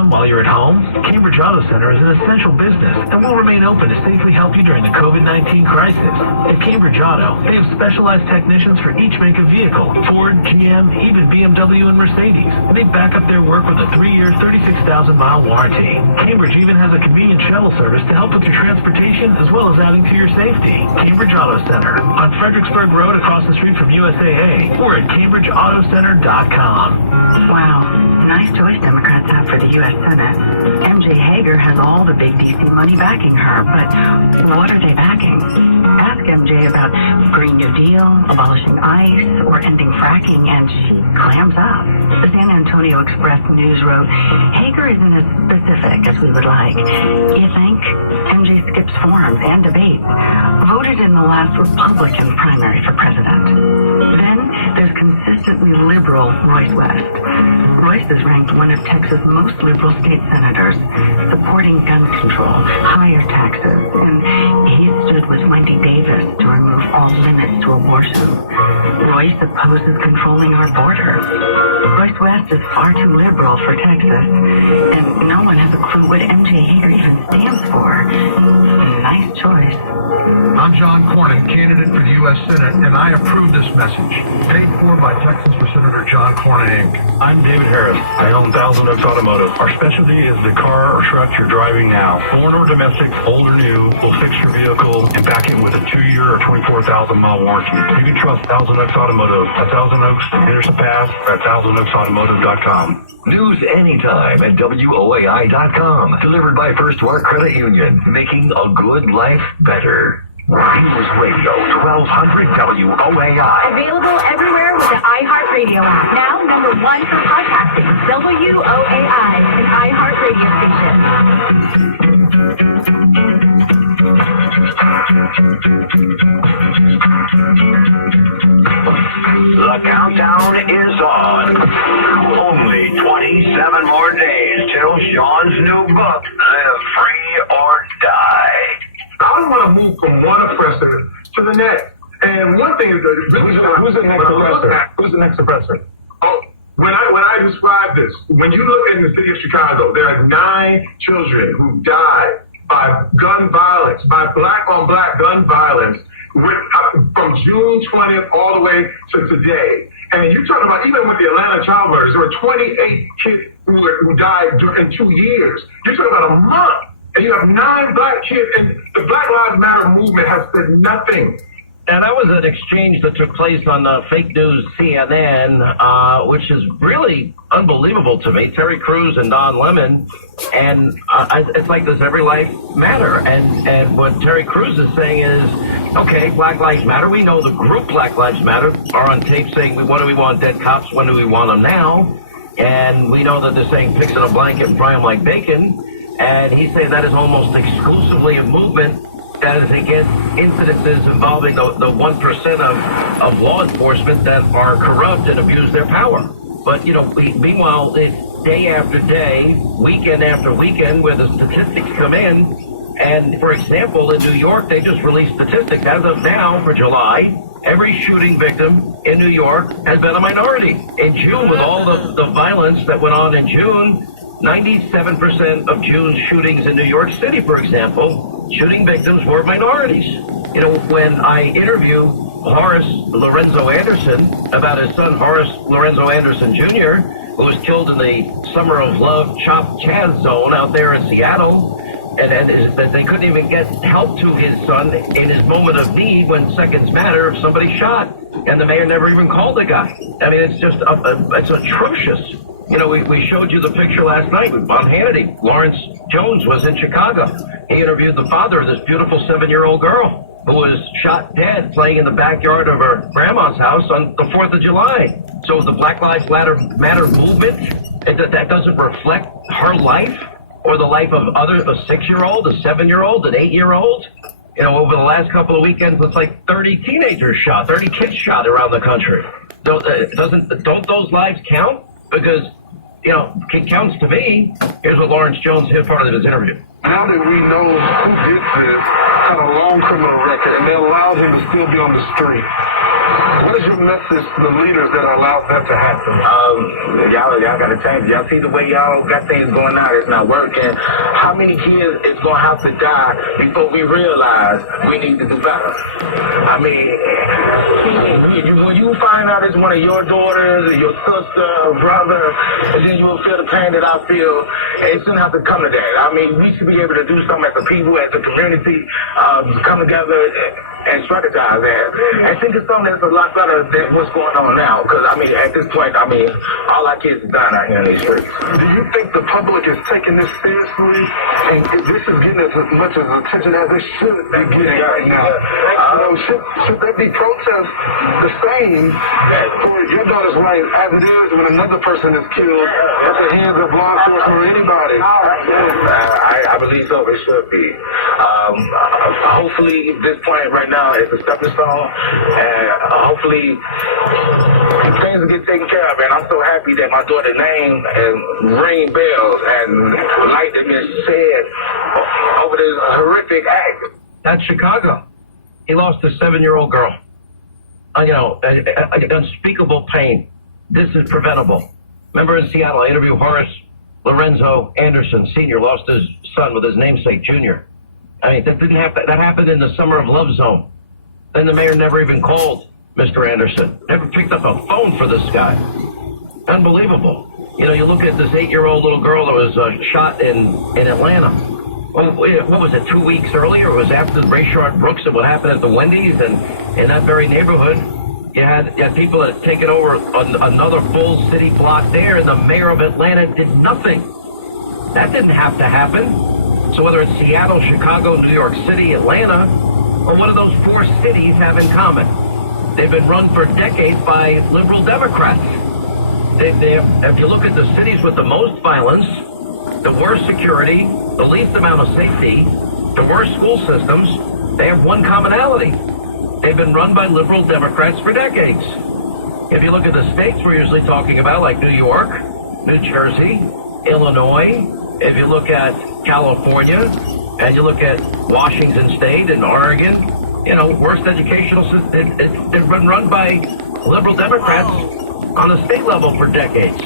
around while you're at home? Cambridge Auto Center is an essential business and will remain open to safely help you during the COVID-19 crisis. At Cambridge Auto, they have specialized technicians for each make of vehicle: Ford, GM, even BMW and Mercedes. And they back up their work with a 3-year, 36,000-mile warranty. Cambridge even has a convenient shuttle service to help with your transportation as well as adding to your safety. Cambridge Auto Center on Fredericksburg Road across the street from USAA or at CambridgeAutoCenter.com. Wow, nice choice Democrats have for the U.S. Senate. MJ Hager has all the big D.C. money backing her, but what are they backing? Ask MJ about Green New Deal, abolishing ICE, or ending fracking, and she clams up. The San Antonio Express News wrote, Hager isn't as specific as we would like. You think? MJ skips forums and debates. Voted in the last Republican primary for president. Then there's consistently liberal Royce West. Royce is ranked one of Texas' most liberal state senators, supporting gun control, higher taxes, and he stood with Wendy Davis to remove all limits to abortion. Royce opposes controlling our borders. Royce West is far too liberal for Texas, and no one has a clue what MJ Hager even stands for. Nice choice. I'm John Cornyn, candidate for the U.S. Senate, and I approve this message. Paid for by Texans for Senator John Cornyn, Inc. I'm David Harris. I own Thousand Oaks Automotive. Our specialty is the car or truck you're driving now. Foreign or domestic, old or new, we'll fix your vehicle and back it with a 2-year or 24,000-mile warranty. You can trust Thousand Oaks Automotive at Thousand Oaks, Anderson Pass, at ThousandOaksAutomotive.com. News anytime at WOAI.com. Delivered by First Work Credit Union, making a good life better. News Radio 1200 WOAI. Available everywhere with the iHeartRadio app. Now number 1 for podcasting. WOAI, an iHeart radio station. The countdown is on. Only 27 more days till Sean's new book, Live Free or Die. I don't want to move from one oppressor to the next. And one thing is that who's the next oppressor? Who's the next oppressor? Oh, when I describe this, when you look in the city of Chicago, there are 9 children who died by gun violence, by black-on-black gun violence, from June 20th all the way to today. And you're talking about, even with the Atlanta child murders, there were 28 kids who died in 2 years. You're talking about a month. And you have 9 black kids, and the Black Lives Matter movement has said nothing. And that was an exchange that took place on fake news CNN, which is really unbelievable to me. Terry Crews and Don Lemon, and it's like, does every life matter? And what Terry Crews is saying is, okay, Black Lives Matter. We know the group Black Lives Matter are on tape saying, when do we want dead cops? When do we want them now? And we know that they're saying fix in a blanket and fry them like bacon. And he said that is almost exclusively a movement that is against incidences involving the 1% of law enforcement that are corrupt and abuse their power. But, meanwhile, it's day after day, weekend after weekend, where the statistics come in. And, for example, in New York, they just released statistics. As of now, for July, every shooting victim in New York has been a minority. In June, with all the violence that went on in June, 97% of June's shootings in New York City, for example, shooting victims were minorities. When I interview Horace Lorenzo Anderson about his son, Horace Lorenzo Anderson Jr., who was killed in the Summer of Love Chop Chaz zone out there in Seattle, and that they couldn't even get help to his son in his moment of need when seconds matter if somebody's shot, and the mayor never even called the guy. I mean, it's just, it's atrocious. We showed you the picture last night on Hannity. Lawrence Jones was in Chicago. He interviewed the father of this beautiful 7-year-old girl who was shot dead playing in the backyard of her grandma's house on the 4th of July. So the Black Lives Matter movement, that doesn't reflect her life or the life of a 6-year-old, a 7-year-old, an 8-year-old. Over the last couple of weekends, it's like 30 teenagers shot, 30 kids shot around the country. Don't those lives count? Because it counts to me. Here's what Lawrence Jones did part of his interview. How did we know who did this? Had a long criminal record, and they allowed him to still be on the street. What is your message to the leaders that allowed that to happen? Y'all got to change. Y'all see the way y'all got things going out? It's not working. How many kids is going to have to die before we realize we need to do better? I mean, when you find out it's one of your daughters or your sister or brother, and then you will feel the pain that I feel, it shouldn't have to come to that. I mean, we should be able to do something as a people, as a community, come together and strategize that. I think it's something that's a lot better than what's going on now. Because, I mean, at this point, I mean, all our kids are dying out here in these streets. Do you think the public is taking this seriously? And this is getting as much as attention as it should be getting right now. Should there be protests the same for your daughter's right as it is when another person is killed at the hands of law enforcement or anybody? I believe so. It should be. Hopefully, this point right now is a stepping stone, and hopefully things will get taken care of. And I'm so happy that my daughter's name ring bells and light has been shed over this horrific act. That's Chicago. He lost a 7-year-old girl. Unspeakable pain. This is preventable. Remember in Seattle, I interviewed Horace Lorenzo Anderson Sr. lost his son with his namesake, Junior. I mean, that didn't happen. That happened in the summer of Love Zone. Then the mayor never even called Mr. Anderson. Never picked up a phone for this guy. Unbelievable. You know, you look at this 8-year-old little girl that was shot in Atlanta. What was it, 2 weeks earlier? It was after Rayshard Brooks and what happened at the Wendy's, and in that very neighborhood, you had people that had taken over another full city block there, and the mayor of Atlanta did nothing. That didn't have to happen. So whether it's Seattle, Chicago, New York City, Atlanta, or what do those 4 cities have in common? They've been run for decades by liberal Democrats. If you look at the cities with the most violence, the worst security, the least amount of safety, the worst school systems, they have one commonality. They've been run by liberal Democrats for decades. If you look at the states we're usually talking about, like New York, New Jersey, Illinois, if you look at California, and you look at Washington State and Oregon, you know, worst educational system, it's been run by liberal Democrats on the state level for decades.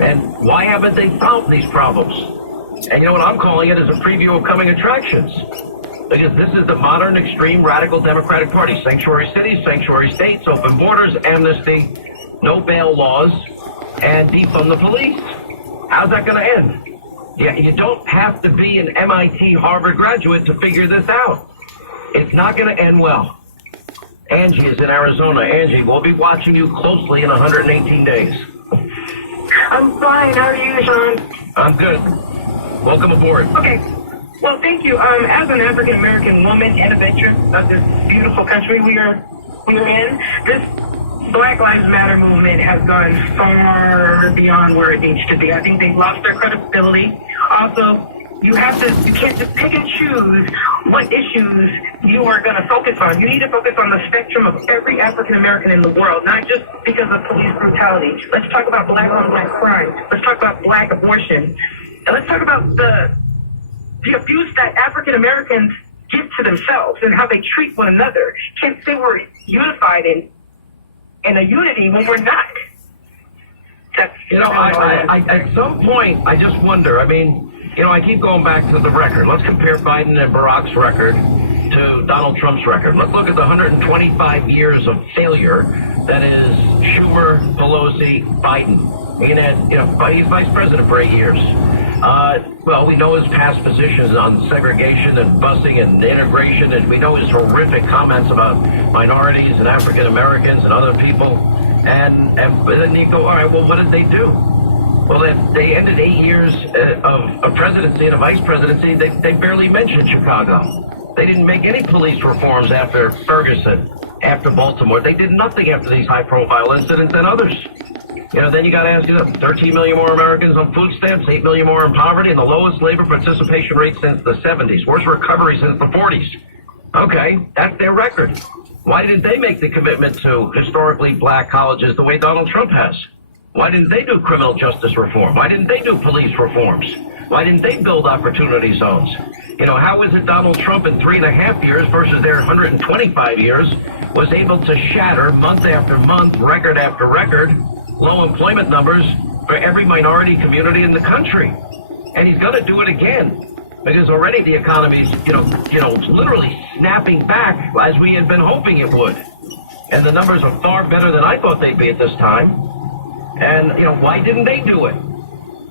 And why haven't they solved these problems? And you know what I'm calling it is a preview of coming attractions. Because this is the modern, extreme, radical Democratic Party. Sanctuary cities, sanctuary states, open borders, amnesty, no bail laws, and defund the police. How's that going to end? Yeah, you don't have to be an MIT, Harvard graduate to figure this out. It's not going to end well. Angie is in Arizona. Angie, we'll be watching you closely in 118 days. I'm fine. How are you, Sean? I'm good. Welcome aboard. Okay. Well, thank you. As an African American woman and a veteran of this beautiful country we're in, this Black Lives Matter movement has gone far beyond where it needs to be. I think they've lost their credibility. Also, you can't just pick and choose what issues you are going to focus on. You need to focus on the spectrum of every African American in the world, not just because of police brutality. Let's talk about black on black crime. Let's talk about black abortion. And let's talk about the abuse that African Americans give to themselves and how they treat one another. Can't say we're unified in a unity when we're not. At some point, I just wonder, I mean, you know, I keep going back to the record. Let's compare Biden and Barack's record to Donald Trump's record. Let's look at the 125 years of failure that is Schumer, Pelosi, Biden. He's vice president for 8 years. Well, we know his past positions on segregation and busing and integration, and we know his horrific comments about minorities and African Americans and other people. And then you go, all right, well, what did they do? Well, they ended 8 years of a presidency and a vice presidency. They barely mentioned Chicago. They didn't make any police reforms after Ferguson, after Baltimore. They did nothing after these high-profile incidents and others. You know, then you got to ask yourself, 13 million more Americans on food stamps, 8 million more in poverty, and the lowest labor participation rate since the 70s. Worst recovery since the 40s. Okay, that's their record. Why didn't they make the commitment to historically black colleges the way Donald Trump has? Why didn't they do criminal justice reform? Why didn't they do police reforms? Why didn't they build opportunity zones? You know, how is it Donald Trump in 3.5 years versus their 125 years was able to shatter month after month, record after record, low employment numbers for every minority community in the country? And he's going to do it again because already the economy's, literally snapping back as we had been hoping it would. And the numbers are far better than I thought they'd be at this time. And, why didn't they do it?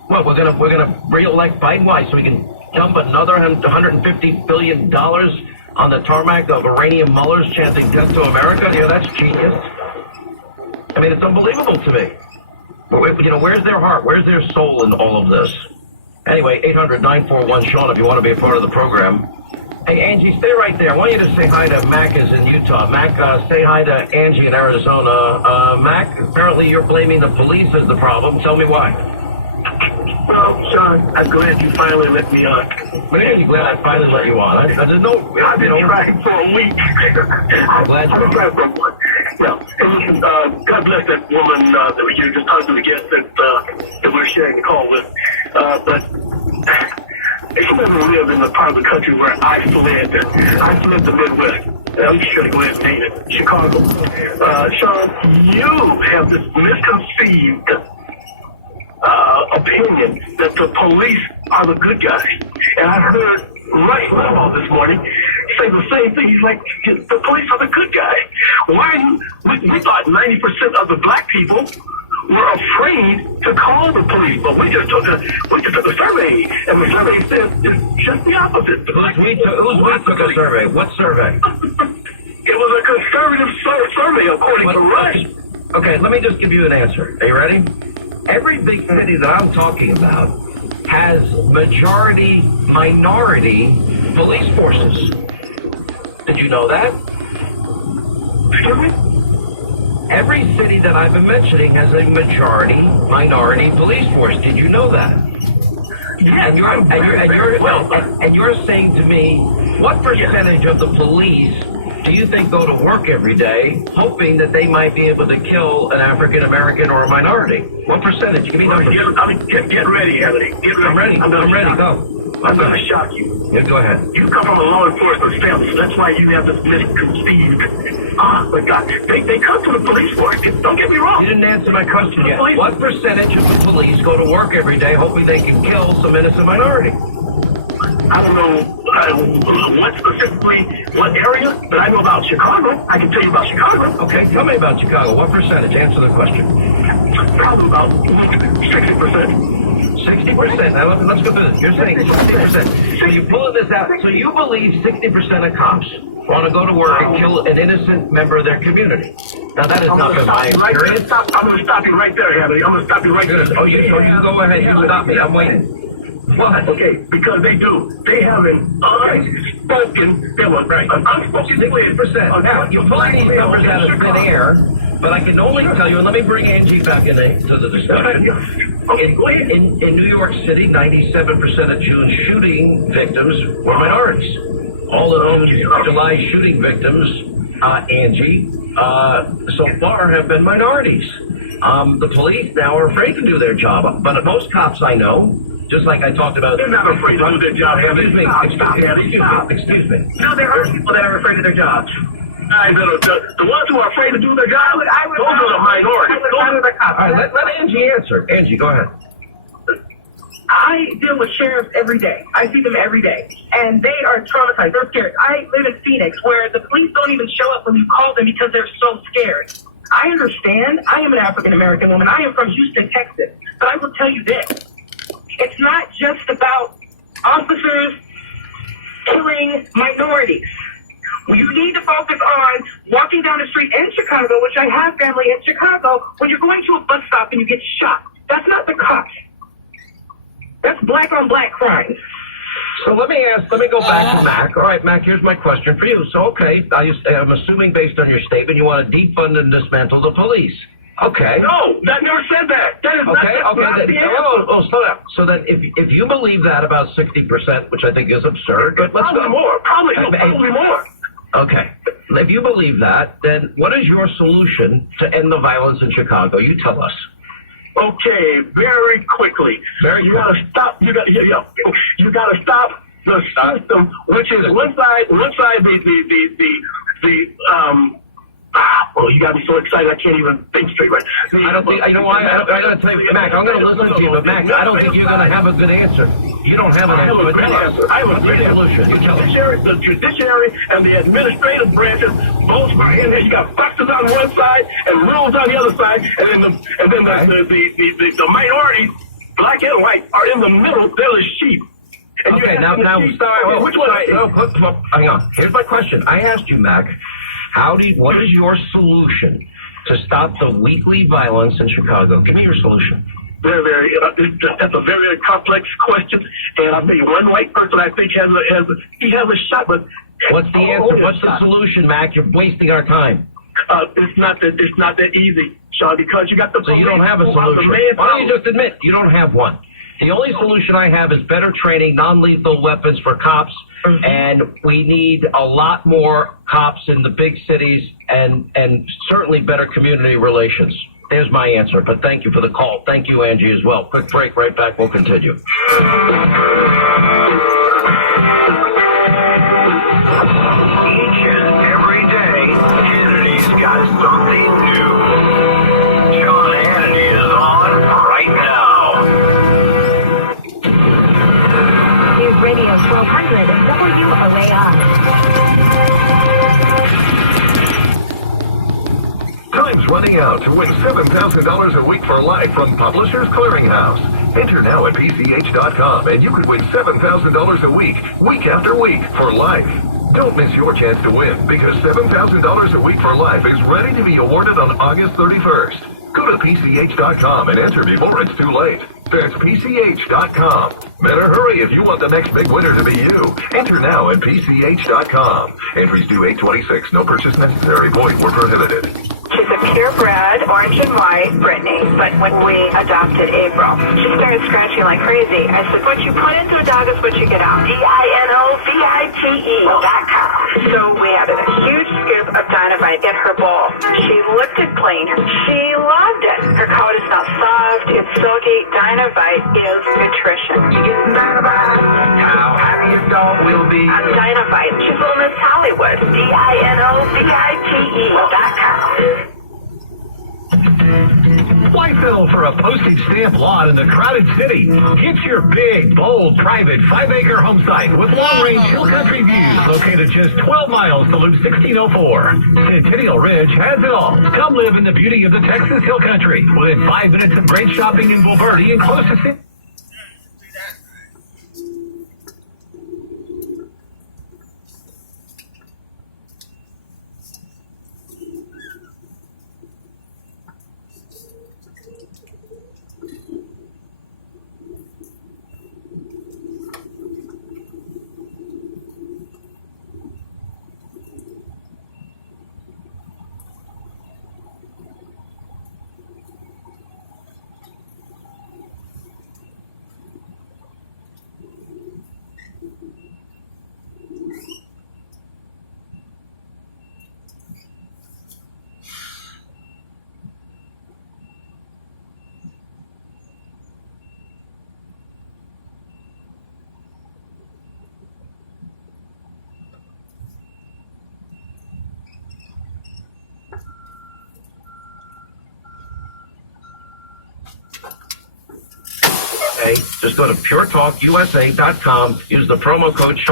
Well, we're gonna re-elect Biden. Why? So we can dump another $150 billion on the tarmac of Iranian mullahs chanting death to America? That's genius. I mean, it's unbelievable to me. Where's their heart? Where's their soul in all of this? Anyway, 800-941-SEAN if you want to be a part of the program. Hey, Angie, stay right there. I want you to say hi to Mac is in Utah. Mac, say hi to Angie in Arizona. Mac, apparently you're blaming the police as the problem. Tell me why. Well, Sean, I'm glad you finally let me on. But are you glad I finally let you on? I've been trying for a week. I'm glad I've been trying for a week. Well, hey, listen, God bless that woman that you just talked to the guest that we're sharing the call with. But if you ever live in the part of the country where I fled the Midwest. I'm just going to go ahead and name it, Chicago. Sean, you have this misconceived opinion that the police are the good guys. And I heard Rush Limbaugh this morning say the same thing. He's like, the police are the good guys. Why are you, we thought 90% of the black people were afraid to call the police, but we just took a survey, and the survey says it's just the opposite. We took a survey? What survey? It was a conservative survey, according to Rush. Okay, let me just give you an answer. Are you ready? Every big city that I'm talking about has minority police forces. Did you know that? Excuse me? Every city that I've been mentioning has a minority police force. Did you know that? Yes. And you're saying to me, what percentage of the police do you think go to work every day hoping that they might be able to kill an African American or a minority? What percentage? Give me numbers. Get ready, Anthony. Get ready. I'm ready. Go. I'm going to shock you. Yeah, go ahead. You come from a law enforcement family, so that's why you have this misconceived. But God, they come to the police force. Don't get me wrong. You didn't answer my question yet. What percentage of the police go to work every day hoping they can kill some innocent minority? I don't know what area, but I know about Chicago. I can tell you about Chicago. Okay, tell me about Chicago. What percentage? Answer the question. Probably about 60%. 60%. Now let's go through this. You're saying 60%. So you pull this out. So you believe 60% of cops want to go to work and kill an innocent member of their community. Now that is not been my experience. I'm going to stop you right there, Anthony. I'm going to stop you right there. Oh, you go ahead. You stop me. I'm waiting. What? Okay, because they do. They have an unspoken, an unspoken 60%. Now, you're pulling these numbers out of thin air, but I can only tell you, and let me bring Angie back into the discussion. In New York City, 97% of June shooting victims were minorities. All of those July shooting victims, Angie, so far have been minorities. The police now are afraid to do their job, but most cops I know, just like I talked about. They're not afraid to do their job. Excuse me. No, there are people that are afraid of their jobs. The ones who are afraid to do their job, those are the minorities. All right, let Angie answer. Angie, go ahead. I deal with sheriffs every day. I see them every day. And they are traumatized. They're scared. I live in Phoenix, where the police don't even show up when you call them because they're so scared. I understand. I am an African-American woman. I am from Houston, Texas. But I will tell you this. It's not just about officers killing minorities. You need to focus on walking down the street in Chicago, which I have family in Chicago, when you're going to a bus stop and you get shot. That's not the cops. That's black on black crime. So let me go back to Mac. All right, Mac, here's my question for you. So, okay, I'm assuming based on your statement, you want to defund and dismantle the police. Okay. No, that never said that. That is not the answer. Slow down. So then if you believe that about 60%, which I think is absurd, but let's go more. Probably more. Okay. If you believe that, then what is your solution to end the violence in Chicago? You tell us. Okay, very quickly. You gotta stop. You gotta stop the system, which is one side. Well, you got me so excited I can't even think straight. Right? I don't think. You know why? I gotta tell you, Mac. I'm gonna listen to you, but Mac, I don't think you're gonna have a good answer. You don't have an answer. But tell us. I have a What's great your answer. solution? You tell us. The judiciary and the administrative branches both are in there. You got boxes on one side and rules on the other side, and then the minorities, black and white, are in the middle. They're the sheep. And Okay, now, which one? Hang on. Here's my question. I asked you, Mac, what is your solution to stop the weekly violence in Chicago? Give me your solution. That's a very, very complex question, and I'll tell you, one white person I think has a shot, but What's the answer? What's the solution, Mac? You're wasting our time. It's not that easy, Sean, because you got the. So you don't have a solution. Why don't you just admit you don't have one? The only solution I have is better training, non-lethal weapons for cops, and we need a lot more cops in the big cities, and certainly better community relations. There's my answer, but thank you for the call. Thank you, Angie, as well. Quick break, right back. We'll continue. Each and every day, Hannity's got something new. Sean Hannity is on right now. News Radio 1200 WOAI. Time's running out to win $7,000 a week for life from Publishers Clearinghouse. Enter now at PCH.com and you could win $7,000 a week after week, for life. Don't miss your chance to win, because $7,000 a week for life is ready to be awarded on August 31st. Go to PCH.com and enter before it's too late. That's PCH.com. Better hurry if you want the next big winner to be you. Enter now at PCH.com. Entries due 8/26. No purchase necessary. Void where prohibited. She's a purebred, orange and white Brittany, but when we adopted April, she started scratching like crazy. I said, what you put into a dog is what you get out. DINOVITE.com. So we added a huge scoop of Dynovite in her bowl. She licked it clean. She loved it. Her coat is now soft, it's silky. Dynovite is nutrition. You get Dynovite, how happy your dog will be. Dynovite. She's Little Miss Hollywood. DINOVITE.com. Why settle for a postage stamp lot in the crowded city? Get your big, bold, private 5-acre home site with long-range hill country views located just 12 miles to Loop 1604. Centennial Ridge has it all. Come live in the beauty of the Texas hill country within 5 minutes of great shopping in Bulverde and close to city. Just go to puretalkusa.com. Use the promo code